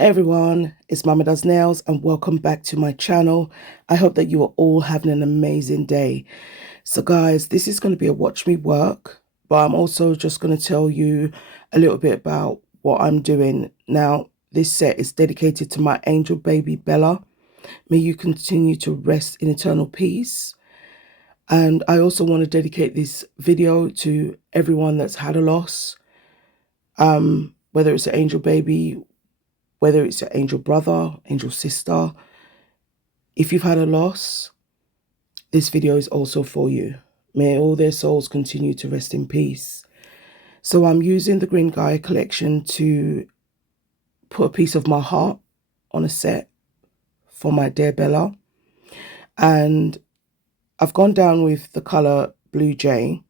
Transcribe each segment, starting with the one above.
Hey everyone, it's Mama Does Nails and welcome back to my channel. I hope that you are all having an amazing day. So guys, this is going to be a watch me work, but I'm also just going to tell you a little bit about what I'm doing. Now, this set is dedicated to my angel baby Bella. May you continue to rest in eternal peace. And I also want to dedicate this video to everyone that's had a loss, whether it's an angel baby, whether it's your angel brother, angel sister. If you've had a loss, this video is also for you. May all their souls continue to rest in peace. So I'm using the Green Gaia Collection to put a piece of my heart on a set for my dear Bella. And I've gone down with the color Blue Jay.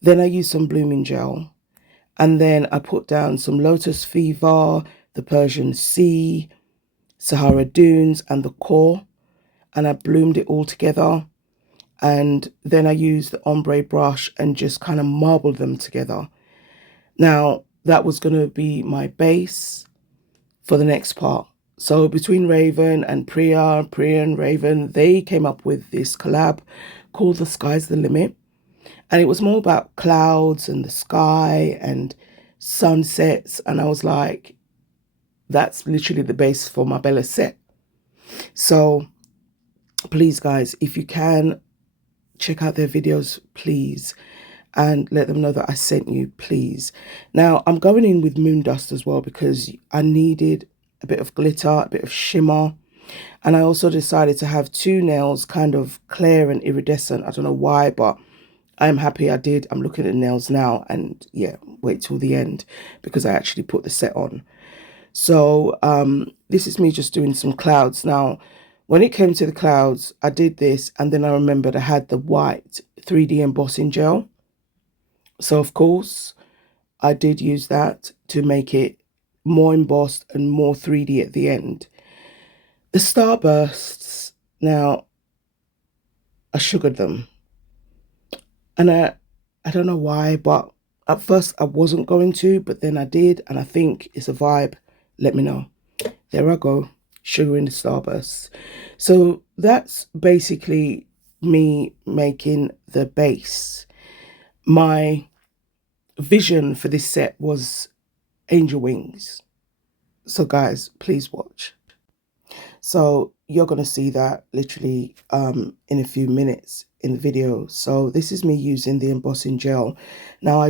Then I use some blooming gel. And then I put down some Lotus Fever, the Persian Sea, Sahara Dunes, and the core. And I bloomed it all together. And then I used the ombre brush and just kind of marbled them together. Now, that was going to be my base for the next part. So between Raven and Priya and Raven, they came up with this collab called The Sky's the Limit. And it was more about clouds and the sky and sunsets. And I was like, that's literally the base for my Bella set. So please, guys, if you can, check out their videos, please, and let them know that I sent you, please. Now, I'm going in with Moondust as well because I needed a bit of glitter, a bit of shimmer. And I also decided to have two nails kind of clear and iridescent. I don't know why, but I'm happy I did. I'm looking at the nails now and yeah, wait till the end because I actually put the set on. So this is me just doing some clouds. Now, when it came to the clouds, I did this and then I remembered I had the white 3D embossing gel. So of course, I did use that to make it more embossed and more 3D at the end. The starbursts, now, I sugared them. And I don't know why, but at first I wasn't going to, but then I did. And I think it's a vibe. Let me know. There I go, sugaring the starbursts. So that's basically me making the base. My vision for this set was angel wings. So guys, please watch. So you're going to see that literally in a few minutes in the video. So this is me using the embossing gel. Now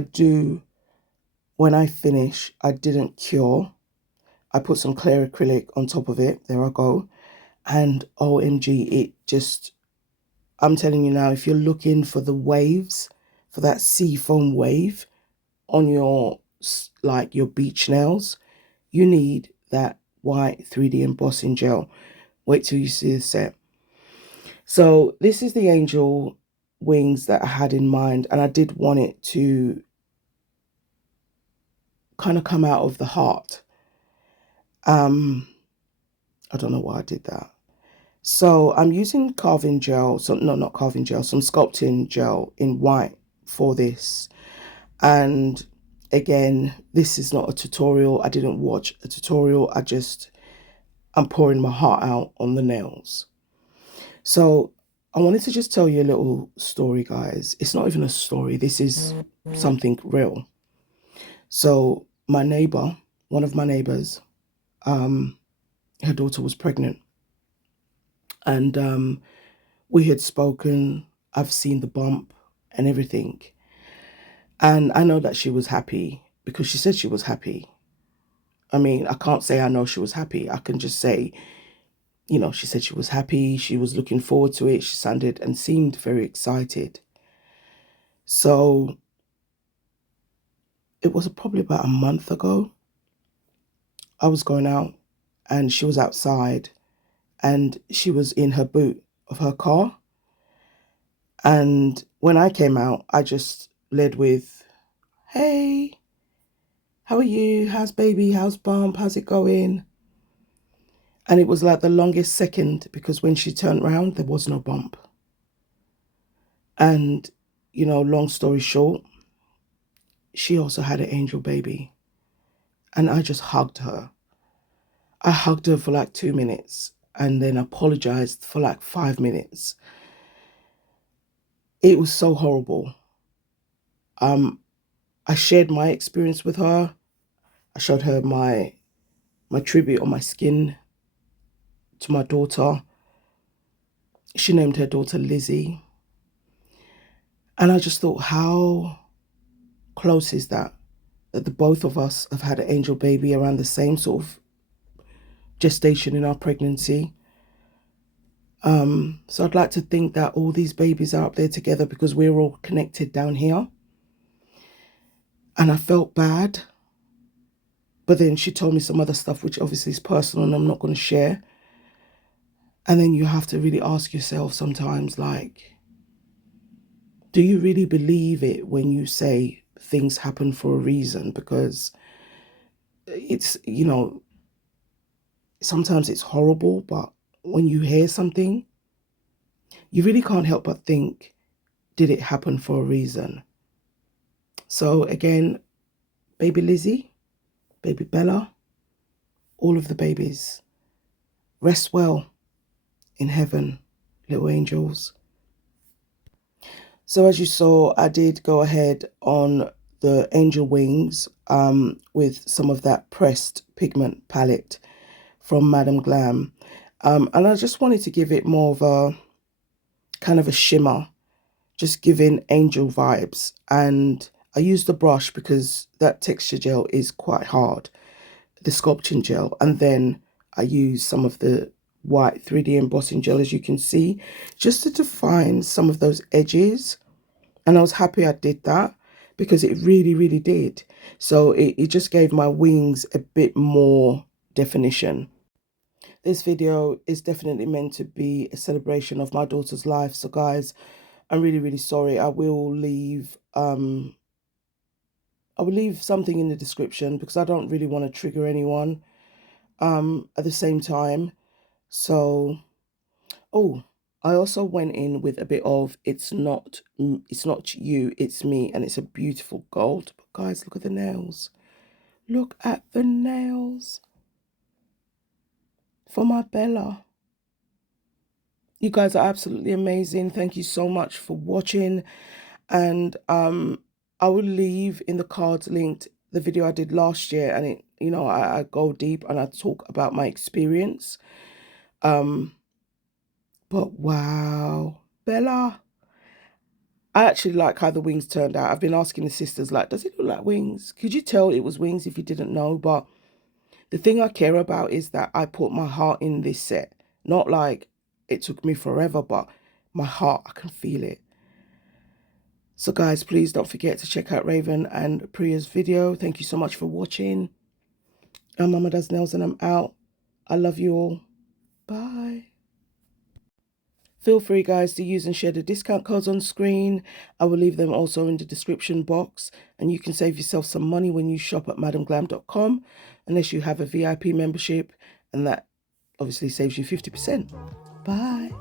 when I finish, I didn't cure. I put some clear acrylic on top of it. There I go. And OMG, it just, I'm telling you now, if you're looking for the waves, for that sea foam wave on your, like your beach nails, you need that white 3D embossing gel. Wait till you see the set. So this is the angel wings that I had in mind, and I did want it to kind of come out of the heart. I don't know why I did that. So I'm using carving gel, so no, not carving gel, some sculpting gel in white for this. And again, this is not a tutorial. I didn't watch a tutorial. I'm pouring my heart out on the nails. So I wanted to just tell you a little story, guys. It's not even a story. This is something real. So my neighbor, one of my neighbors, her daughter was pregnant. And we had spoken. I've seen the bump and everything. And I know that she was happy because she said she was happy. I mean, I can't say I know she was happy. I can just say, you know, she said she was happy. She was looking forward to it. She sounded and seemed very excited. So it was probably about a month ago. I was going out and she was outside and she was in her boot of her car. And when I came out, I just led with, hey, how are you? How's baby? How's bump? How's it going? And it was like the longest second because when she turned around, there was no bump. And, you know, long story short, she also had an angel baby. And I just hugged her. I hugged her for like 2 minutes and then apologized for like 5 minutes. It was so horrible. I shared my experience with her. I showed her my tribute on my skin to my daughter. She named her daughter Lizzie. And I just thought, how close is that? That the both of us have had an angel baby around the same sort of gestation in our pregnancy. So I'd like to think that all these babies are up there together because we're all connected down here. And I felt bad. But then she told me some other stuff, which obviously is personal and I'm not going to share. And then you have to really ask yourself sometimes, like, do you really believe it when you say things happen for a reason? Because it's, you know, sometimes it's horrible, but when you hear something, you really can't help but think, did it happen for a reason? So again, baby Lizzie, baby Bellla, all of the babies, rest well in heaven, little angels. So as you saw, I did go ahead on the angel wings with some of that pressed pigment palette from Madam Glam. And I just wanted to give it more of a kind of a shimmer, just giving angel vibes. And I used the brush because that texture gel is quite hard, the sculpting gel. And then I used some of the white 3D embossing gel, as you can see, just to define some of those edges. And I was happy I did that because it really, really did. So it just gave my wings a bit more definition. This video is definitely meant to be a celebration of my daughter's life. So guys, I'm really, really sorry. I will leave something in the description because I don't really want to trigger anyone at the same time. So, oh, I also went in with a bit of it's not you, it's me, and it's a beautiful gold. But guys, look at the nails. Look at the nails for my Bellla. You guys are absolutely amazing. Thank you so much for watching. And I will leave in the cards linked the video I did last year, and it, you know, I go deep and I talk about my experience. But wow, Bellla. I actually like how the wings turned out. I've been asking the sisters, like, does it look like wings? Could you tell it was wings if you didn't know? But the thing I care about is that I put my heart in this set. Not like it took me forever, but my heart, I can feel it. So guys, please don't forget to check out Raven and Priya's video. Thank you so much for watching. I'm Mama Does Nails and I'm out. I love you all. Bye. Feel free, guys, to use and share the discount codes on screen. I will leave them also in the description box. And you can save yourself some money when you shop at madamglam.com, unless you have a VIP membership. And that obviously saves you 50%. Bye.